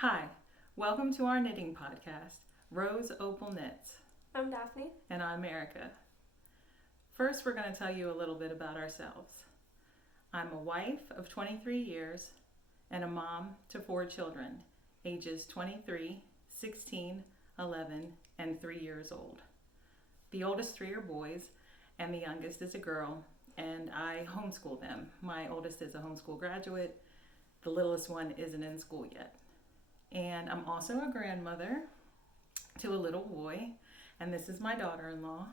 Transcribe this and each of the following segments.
Hi, welcome to our knitting podcast, Rose Opal Knits. I'm Daphne. And I'm Erica. First, we're going to tell you a little bit about ourselves. I'm a wife of 23 years and a mom to 4 children, ages 23, 16, 11, and 3 years old. The oldest 3 are boys, and the youngest is a girl, and I homeschool them. My oldest is a homeschool graduate. The littlest one isn't in school yet. And I'm also a grandmother to a little boy, and this is my daughter-in-law.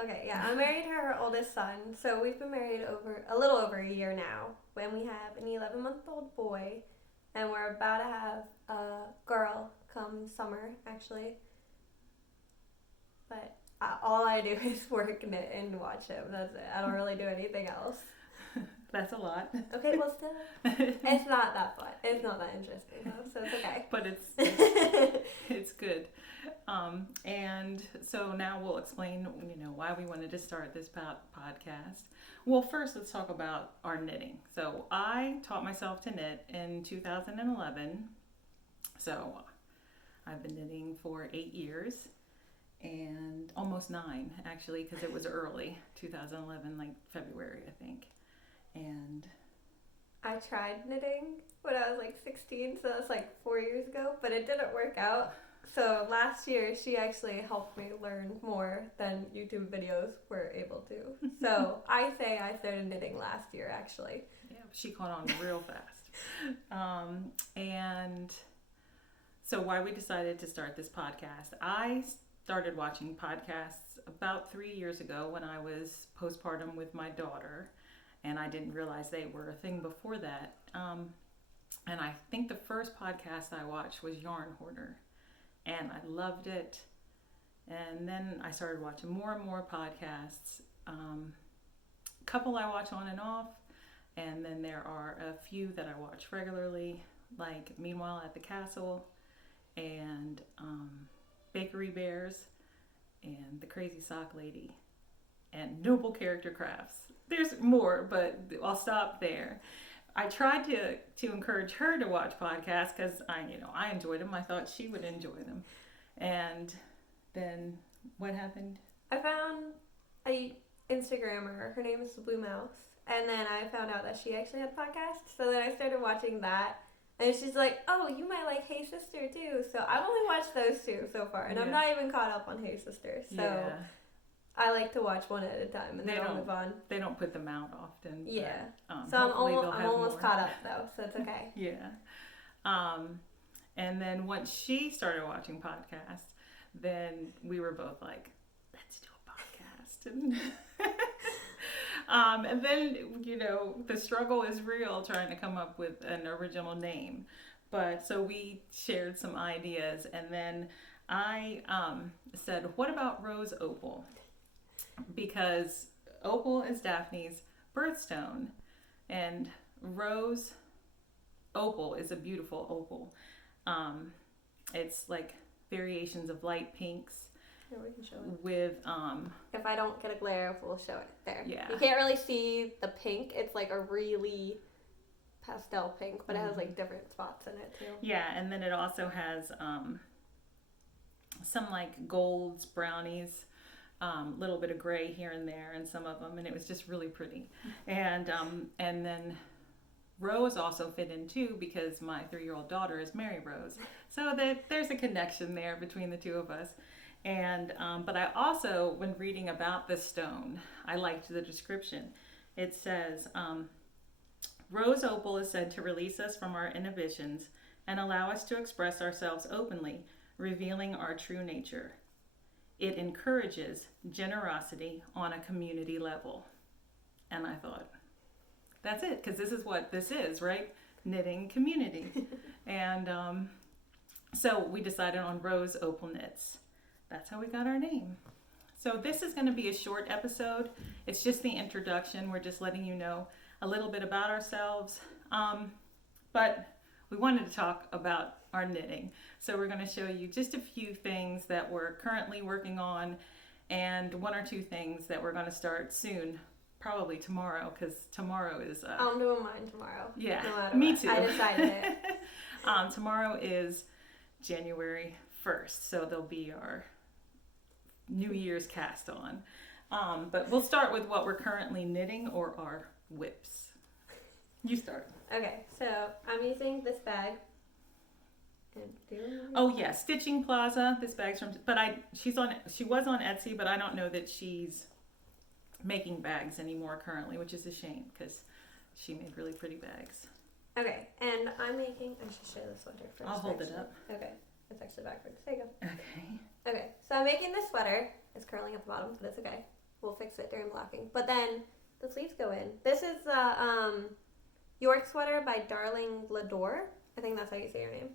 Okay, yeah, I'm married to her oldest son, so we've been married a little over a year now, when we have an 11-month-old boy, and we're about to have a girl come summer, actually. But all I do is work, knit, and watch him. That's it. I don't really do anything else. That's a lot. Okay, well, still, it's not that fun. It's not that interesting, though, so it's okay. But it's good. And so now we'll explain, why we wanted to start this podcast. Well, first, let's talk about our knitting. So I taught myself to knit in 2011. So I've been knitting for 8 years. And almost 9, actually, because it was early, 2011, like February, I think. And I tried knitting when I was like 16, so that's like 4 years ago, but it didn't work out. So last year, she actually helped me learn more than YouTube videos were able to. So I say I started knitting last year, actually. Yeah, she caught on real fast. And so why we decided to start this podcast, I started watching podcasts about 3 years ago when I was postpartum with my daughter, and I didn't realize they were a thing before that. And I think the first podcast I watched was Yarn Hoarder, and I loved it. And then I started watching more and more podcasts. Couple I watch on and off, and then there are a few that I watch regularly, like Meanwhile at the Castle, and Bakery Bears, and The Crazy Sock Lady, and Noble Character Crafts. There's more, but I'll stop there. I tried to encourage her to watch podcasts because I enjoyed them. I thought she would enjoy them. And then what happened? I found a Instagrammer. Her name is the Blue Mouse. And then I found out that she actually had podcasts. So then I started watching that. And she's like, oh, you might like Hey Sister too. So I've only watched those 2 so far. And I'm not even caught up on Hey Sister. So I like to watch one at a time and then I'll move on. They don't put them out often. Yeah. But, so I'm almost caught up though. So it's okay. Yeah. And then once she started watching podcasts, then we were both like, let's do a podcast. And then, the struggle is real trying to come up with an original name. But so we shared some ideas, and then I said, what about Rose Opal? Because Opal is Daphne's birthstone, and Rose Opal is a beautiful opal. It's like variations of light pinks. Yeah, we can show it. With if I don't get a glare, we'll show it there. Yeah. You can't really see the pink. It's like a really pastel pink, but it has like different spots in it too. Yeah, and then it also has some like golds, brownies, little bit of gray here and there in some of them, and it was just really pretty. And then Rose also fit in too because my 3-year-old daughter is Mary Rose, so there's a connection there between the 2 of us. And but I also, when reading about this stone, I liked the description. It says, Rose Opal is said to release us from our inhibitions and allow us to express ourselves openly, revealing our true nature. It encourages generosity on a community level. And I thought, that's it, because this is what this is, right? Knitting community. And so we decided on Rose Opal Knits. That's how we got our name. So this is going to be a short episode. It's just the introduction. We're just letting you know a little bit about ourselves. But we wanted to talk about our knitting. So we're going to show you just a few things that we're currently working on and 1 or 2 things that we're going to start soon probably tomorrow, because tomorrow is... I'm doing mine tomorrow. Yeah, no matter me what. too. I decided it. Tomorrow is January 1st, so there'll be our New Year's cast on. But we'll start with what we're currently knitting, or our whips. You start. Okay, so I'm using this bag. Oh yeah, Stitching Plaza. This bag's from, but she was on Etsy, but I don't know that she's making bags anymore currently, which is a shame because she made really pretty bags. Okay, and I'm making. I should show the sweater first. I'll hold it up. Okay, it's actually backwards. There you go. Okay. Okay, so I'm making this sweater. It's curling at the bottom, but it's okay. We'll fix it during blocking. But then the sleeves go in. This is the York sweater by Darling Lador. I think that's how you say your name.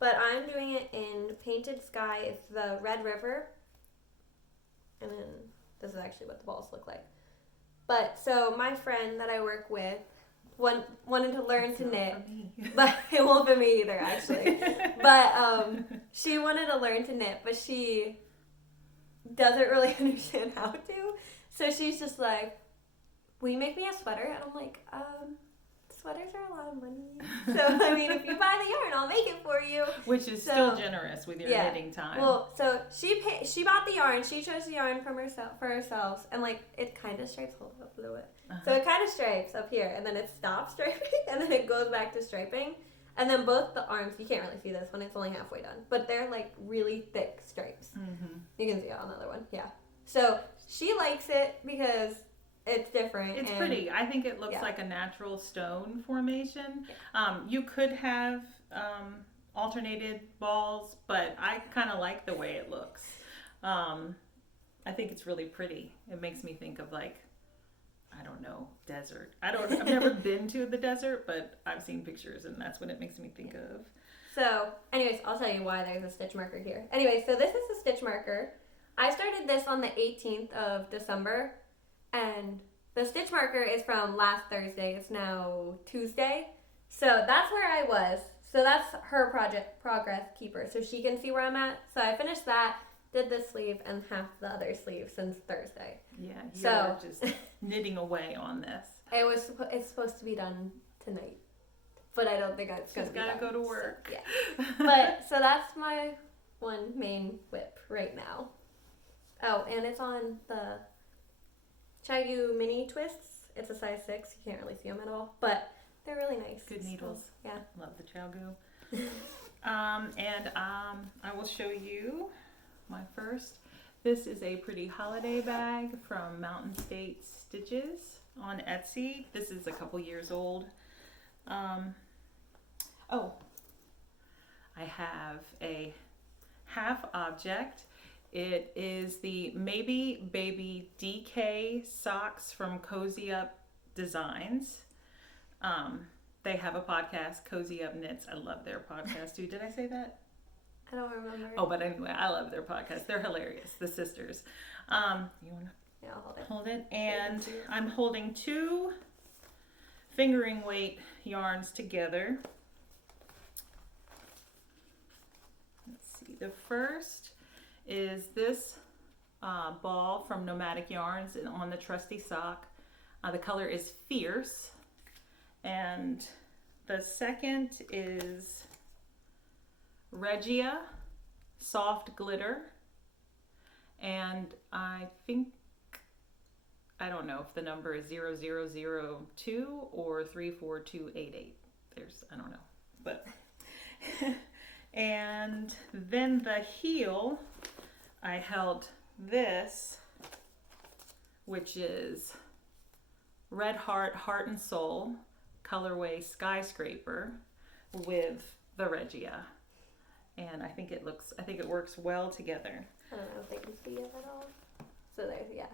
But I'm doing it in Painted Sky. It's the Red River. And then this is actually what the balls look like. But so my friend that I work with wanted to learn to knit. But it won't fit me either, actually. But she wanted to learn to knit, but she doesn't really understand how to. So she's just like, will you make me a sweater? And I'm like, sweaters are a lot of money. So, I mean, if you buy the yarn, I'll make it for you. Which is still generous with your knitting time. Well, so she bought the yarn. She chose the yarn for herself. And, like, it kind of stripes. Hold up a little bit. Uh-huh. So it kind of stripes up here. And then it stops striping. And then it goes back to striping. And then both the arms, you can't really see this one. It's only halfway done. But they're, like, really thick stripes. Mm-hmm. You can see it on the other one. Yeah. So she likes it because... it's different. It's pretty. I think it looks like a natural stone formation. Yeah. You could have alternated balls, but I kind of like the way it looks. I think it's really pretty. It makes me think of, like, I don't know, desert. I've never been to the desert, but I've seen pictures and that's what it makes me think of. So, anyways, I'll tell you why there's a stitch marker here. Anyway, so this is a stitch marker. I started this on the 18th of December. And the stitch marker is from last Thursday. It's now Tuesday. So that's where I was. So that's her progress keeper. So she can see where I'm at. So I finished that, did this sleeve, and half the other sleeve since Thursday. Yeah, you're just knitting away on this. It's supposed to be done tonight. But I don't think it's going to be done. She's got to go to work. So, yeah. But, so that's my one main whip right now. Oh, and it's on the... Chagu mini twists. It's a size 6. You can't really see them at all, but they're really nice. Good needles. So, yeah. Love the Chagu. I will show you my first. This is a pretty holiday bag from Mountain State Stitches on Etsy. This is a couple years old. I have a half object. It is the Maybe Baby DK socks from Cozy Up Designs. They have a podcast, Cozy Up Knits. I love their podcast too. Did I say that? I don't remember. Oh, but anyway, I love their podcast. They're hilarious, the sisters. You want to? Yeah, I'll hold it. Hold it. And I'm holding 2 fingering weight yarns together. Let's see. The first is this ball from Nomadic Yarns and on the Trusty Sock. The color is Fierce. And the second is Regia Soft Glitter. And I don't know if the number is 0002 or 34288. I don't know. But and then the heel, I held this, which is Red Heart, Heart and Soul, colorway Skyscraper with the Regia. And I think it works well together. I don't know if they can see it at all. So there's, yeah.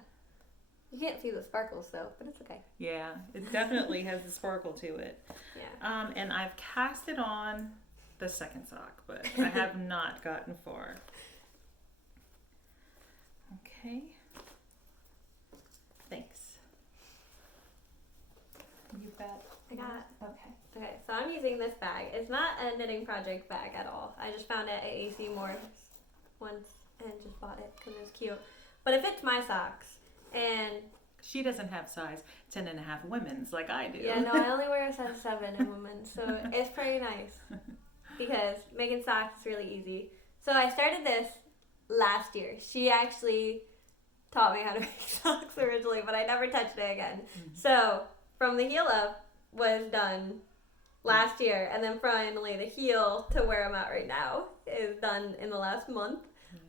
You can't see the sparkles though, but it's okay. Yeah, it definitely has a sparkle to it. Yeah. And I've cast it on the second sock, but I have not gotten far. Okay. Thanks. You bet. I got it. Okay. Okay, so I'm using this bag. It's not a knitting project bag at all. I just found it at AC Moore's once and just bought it because it was cute. But it fits my socks. And she doesn't have size 10 and a half women's like I do. Yeah, no, I only wear a size 7 in women's, so it's pretty nice because making socks is really easy. So I started this last year. She actually taught me how to make socks originally, but I never touched it again. So from the heel up was done last year, and then finally the heel to where I'm at right now is done in the last month.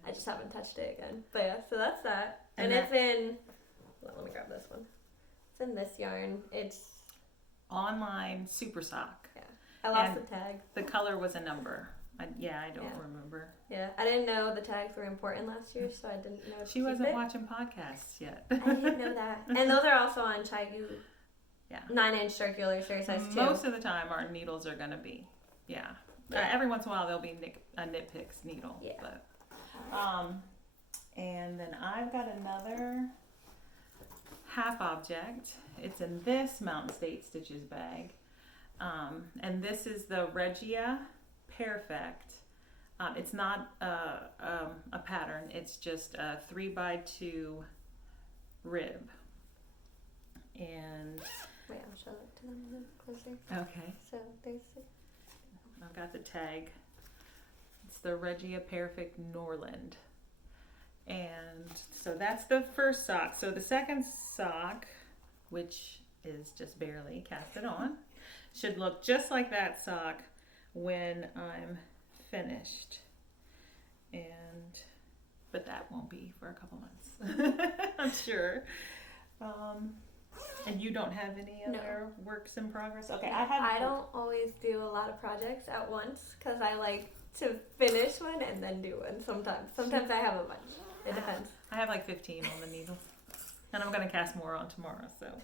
I just haven't touched it again. But yeah, so that's that. And it's in, well, let me grab this one. It's in this yarn. It's online Supersocke. Yeah, I lost the tag. The color was a number. I don't remember. Yeah, I didn't know the tags were important last year, so I didn't know. She wasn't watching podcasts yet. I didn't know that. And those are also on Chaigu. Yeah. 9-inch circular size 2. Most of the time, our needles are going to be, every once in a while, there'll be a Knit Picks needle. Yeah. But, and then I've got another half object. It's in this Mountain State Stitches bag. And this is the Regia Pairfect. It's not a pattern. It's just a 3x2 rib. And wait, I'll show it to them a little closer. Okay. So there's I've got the tag. It's the Regia Pairfect Nordland. And so that's the first sock. So the second sock, which is just barely casted on, should look just like that sock when I'm finished. But that won't be for a couple months, I'm sure. And you don't have any other works in progress? Okay, I don't always do a lot of projects at once because I like to finish one and then do one sometimes. Sometimes I have a bunch. It depends. I have like 15 on the needle. And I'm going to cast more on tomorrow, so.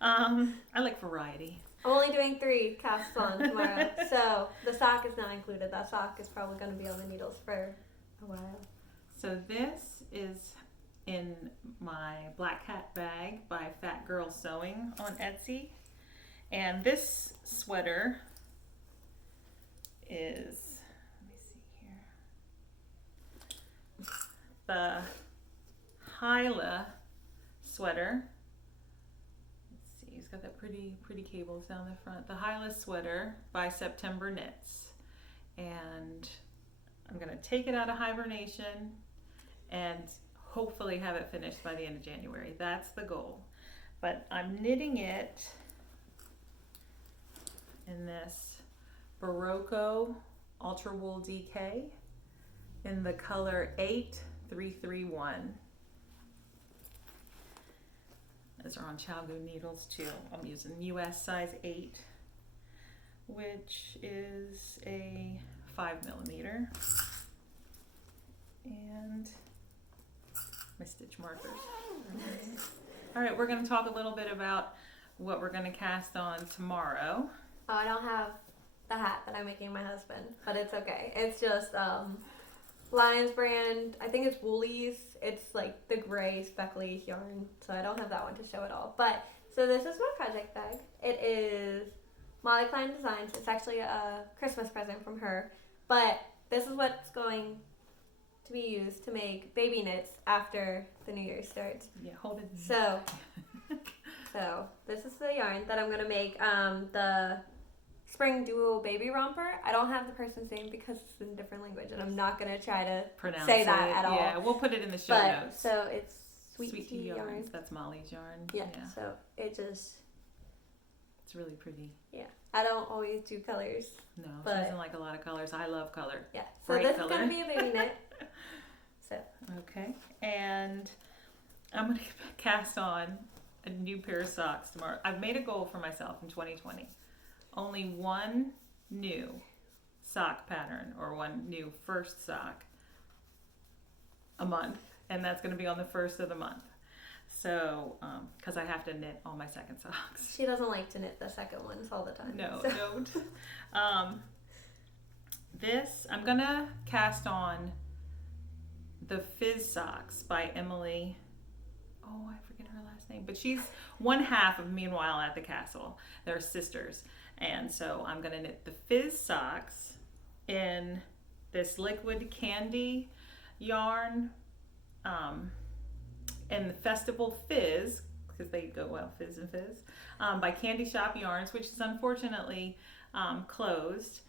I like variety. I'm only doing 3 casts on tomorrow, so the sock is not included. That sock is probably going to be on the needles for a while. So this is in my Black Hat bag by Fat Girl Sewing on Etsy. And this sweater is, let me see here, the Hyla sweater. Let's see, he's got that pretty cables down the front. The Hyla sweater by September Knits. And I'm gonna take it out of hibernation and hopefully have it finished by the end of January. That's the goal. But I'm knitting it in this Berroco Ultra Wool Dk in the color 8331. Those are on Chalcedony needles too. I'm using US size 8, which is a 5mm. And my stitch markers. All right, we're going to talk a little bit about what we're going to cast on tomorrow. Oh, I don't have the hat that I'm making my husband, but it's okay. It's just Lion's brand. I think it's Woolies. It's like the gray speckly yarn, so I don't have that one to show at all. But so this is my project bag. It is Molly Klein Designs. It's actually a Christmas present from her, but this is what's going to be used to make baby knits after the New Year starts. Yeah, hold it. So this is the yarn that I'm gonna make the Spring Duo Baby Romper. I don't have the person's name because it's in a different language, and I'm not gonna try to pronounce say that at all. Yeah, we'll put it in the show notes. So it's Sweet Tea yarns. That's Molly's yarn. Yeah. So it's really pretty. Yeah. I don't always do colors. No, she doesn't like a lot of colors. I love color. Yeah. So bright this color. is gonna be a baby knit. So. Okay, and I'm gonna cast on a new pair of socks tomorrow. I've made a goal for myself in 2020. Only one new sock pattern or one new first sock a month, and that's going to be on the first of the month. So, because I have to knit all my second socks. She doesn't like to knit the second ones all the time. No, so. don't. This, I'm going to cast on the Fizz socks by Emily. Oh, I forget her last name, but she's one half of Meanwhile at the Castle. They're sisters. And so I'm going to knit the Fizz socks in this liquid candy yarn and the Festival Fizz because they go well, Fizz and Fizz, by Candy Shop Yarns, which is unfortunately closed.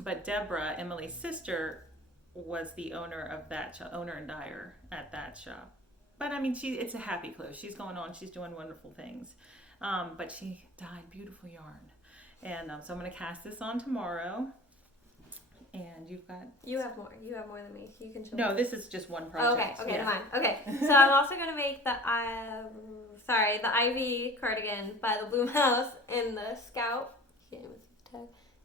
But Deborah, Emily's sister, was the owner of that owner and dyer at that shop. But I mean, it's a happy close. She's going on. She's doing wonderful things. But she dyed beautiful yarn. And so I'm going to cast this on tomorrow. And you've got... You have more. You have more than me. You can show No, me. this is just one project. Okay, fine. Okay, so I'm also going to make the Ivy cardigan by the Bloom House in the Scout.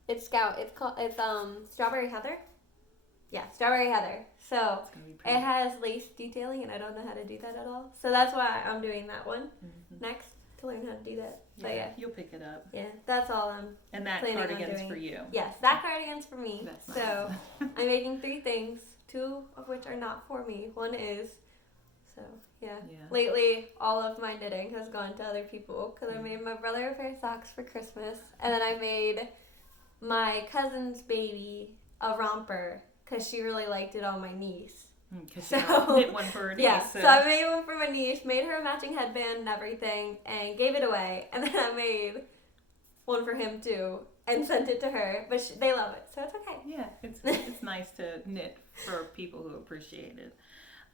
It's Scout. It's Strawberry Heather. Yeah, Strawberry Heather. So it has lace detailing, and I don't know how to do that at all. So that's why I'm doing that one next to learn how to do that. But yeah, you'll pick it up. Yeah, that's all I'm. And that cardigan's for you. Yes, that cardigan's for me. That's nice. So I'm making 3 things, 2 of which are not for me. One is. So yeah. Lately, all of my knitting has gone to other people because I made my brother a pair of socks for Christmas, and then I made my cousin's baby a romper because she really liked it on my niece. So knit one for her niece. Yeah, so I made one for my niece, made her a matching headband and everything, and gave it away. And then I made one for him too, and sent it to her. But they love it, so it's okay. Yeah, it's nice to knit for people who appreciate it.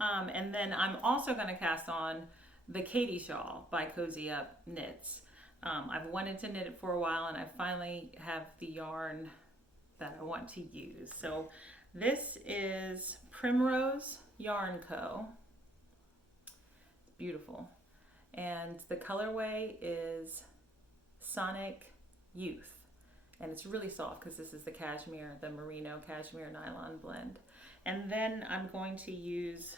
And then I'm also going to cast on the Katie shawl by Cozy Up Knits. I've wanted to knit it for a while, and I finally have the yarn that I want to use. So this is Primrose Yarn Co. Beautiful. And the colorway is Sonic Youth. And it's really soft because this is the cashmere, the merino cashmere nylon blend. And then I'm going to use,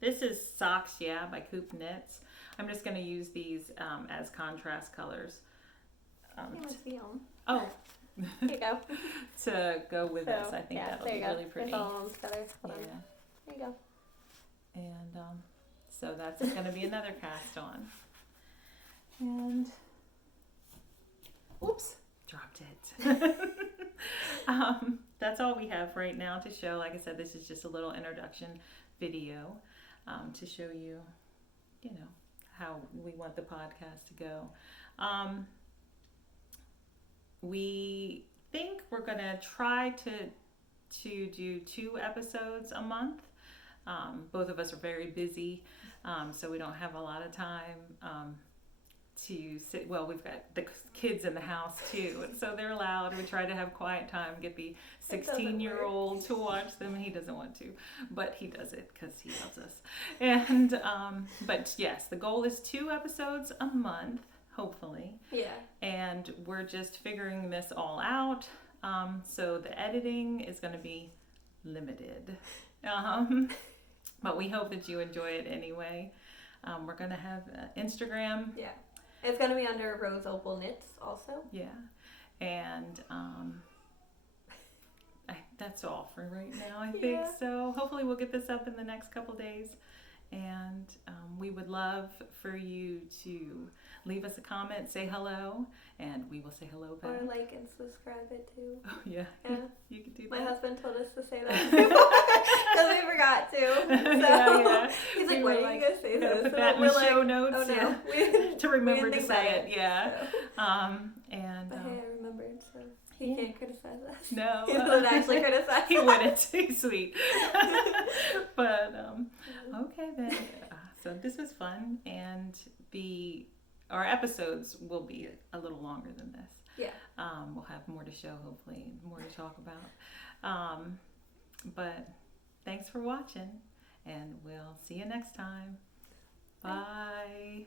this is Socks, yeah, by CoopKnits. I'm just going to use these as contrast colors. Oh. There you go. To go with this. I think that'll be really pretty. Hold on. There you go. And so that's going to be another cast on. And oops, dropped it. That's all we have right now to show. Like I said, this is just a little introduction video to show you, how we want the podcast to go. We think we're going to try to do 2 episodes a month. Both of us are very busy, so we don't have a lot of time to sit. Well, we've got the kids in the house too, and so they're loud. We try to have quiet time, get the 16-year-old to watch them, and he doesn't want to, but he does it because he loves us. And but yes, the goal is 2 episodes a month. Hopefully. Yeah. And we're just figuring this all out. So the editing is going to be limited. But we hope that you enjoy it anyway. We're going to have Instagram. Yeah. It's going to be under Rose Opal Knits also. Yeah. And that's all for right now, I think. So hopefully we'll get this up in the next couple days. And we would love for you to leave us a comment, say hello, and we will say hello back. Or like and subscribe it too. Oh, yeah. You can do that. My husband told us to say that because we forgot to. So he's like, why are you going to say this? Put that in the show notes. Oh, no. To remember to say it. Yeah. So. But hey, I remembered, so he can't criticize us. No. He doesn't actually criticize He wouldn't. He's sweet. But, okay then. So this was fun, and our episodes will be a little longer than this. Yeah. We'll have more to show, hopefully, and more to talk about. But thanks for watching, and we'll see you next time. Bye.